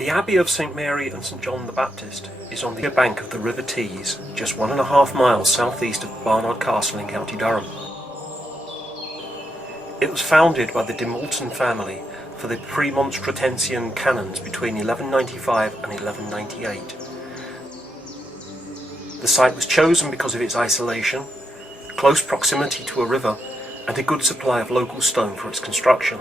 The Abbey of St Mary and St John the Baptist is on the bank of the River Tees, just 1.5 miles southeast of Barnard Castle in County Durham. It was founded by the de Moulton family for the Premonstratensian canons between 1195 and 1198. The site was chosen because of its isolation, close proximity to a river, and a good supply of local stone for its construction.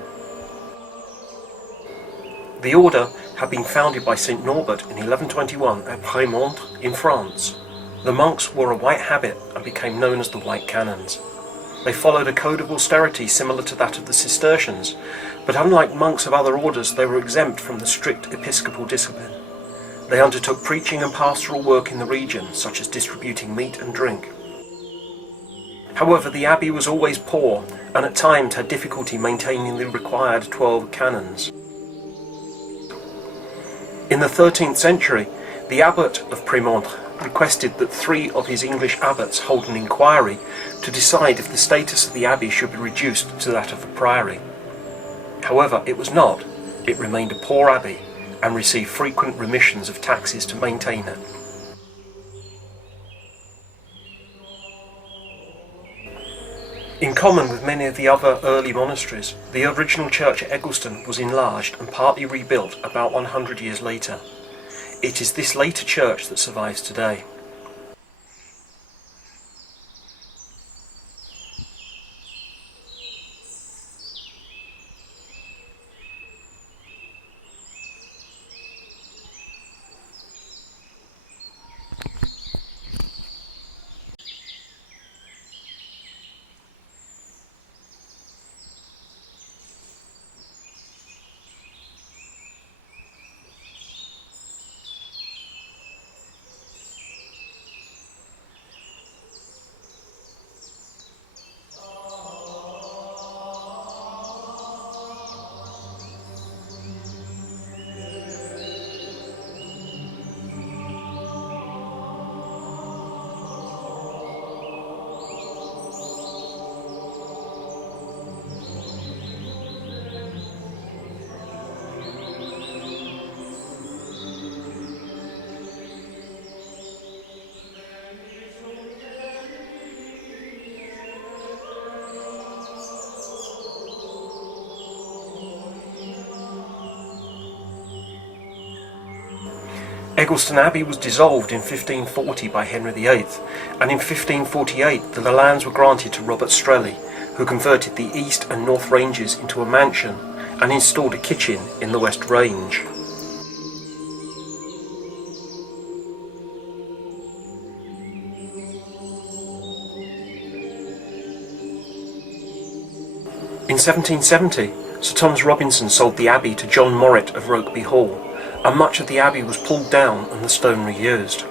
The order had been founded by St Norbert in 1121 at Prémontre in France. The monks wore a white habit and became known as the White Canons. They followed a code of austerity similar to that of the Cistercians, but unlike monks of other orders, they were exempt from the strict episcopal discipline. They undertook preaching and pastoral work in the region, such as distributing meat and drink. However, the abbey was always poor, and at times had difficulty maintaining the required 12 canons. In the 13th century, the abbot of Prémontre requested that 3 of his English abbots hold an inquiry to decide if the status of the abbey should be reduced to that of a priory. However, it was not. It remained a poor abbey and received frequent remissions of taxes to maintain it. In common with many of the other early monasteries, the original church at Egglestone was enlarged and partly rebuilt about 100 years later. It is this later church that survives today. Egglestone Abbey was dissolved in 1540 by Henry VIII, and in 1548 the lands were granted to Robert Strelley, who converted the east and north ranges into a mansion and installed a kitchen in the west range. In 1770, Sir Thomas Robinson sold the abbey to John Morritt of Rokeby Hall, and much of the abbey was pulled down and the stone reused.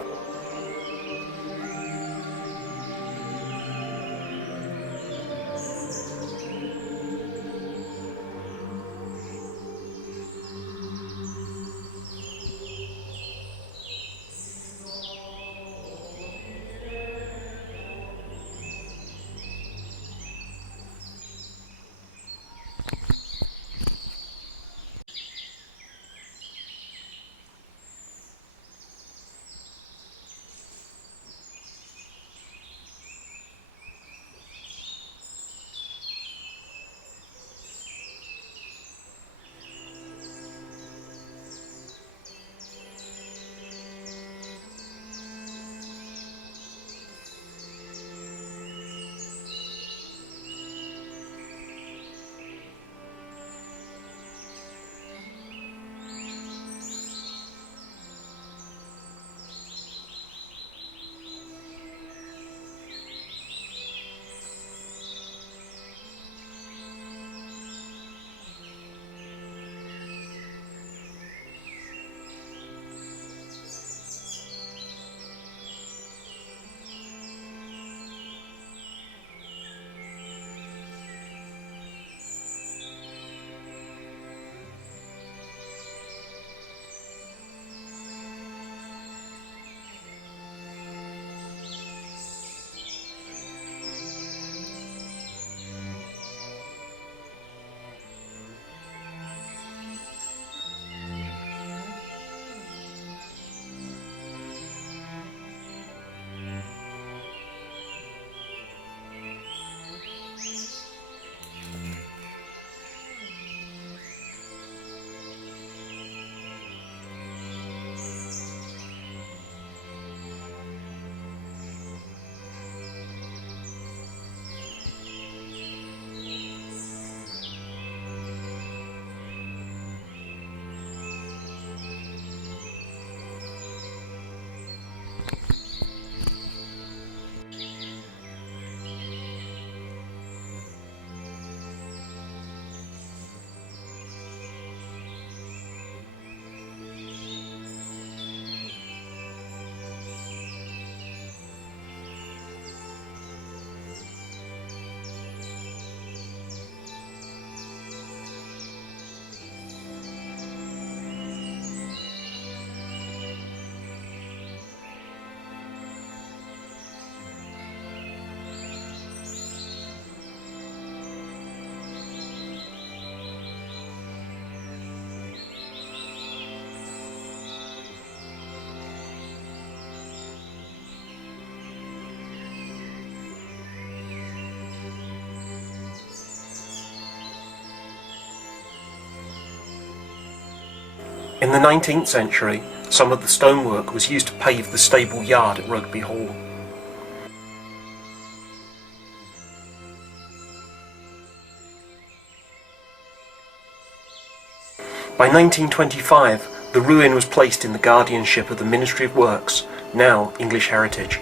In the 19th century, some of the stonework was used to pave the stable yard at Rugby Hall. By 1925, the ruin was placed in the guardianship of the Ministry of Works, now English Heritage.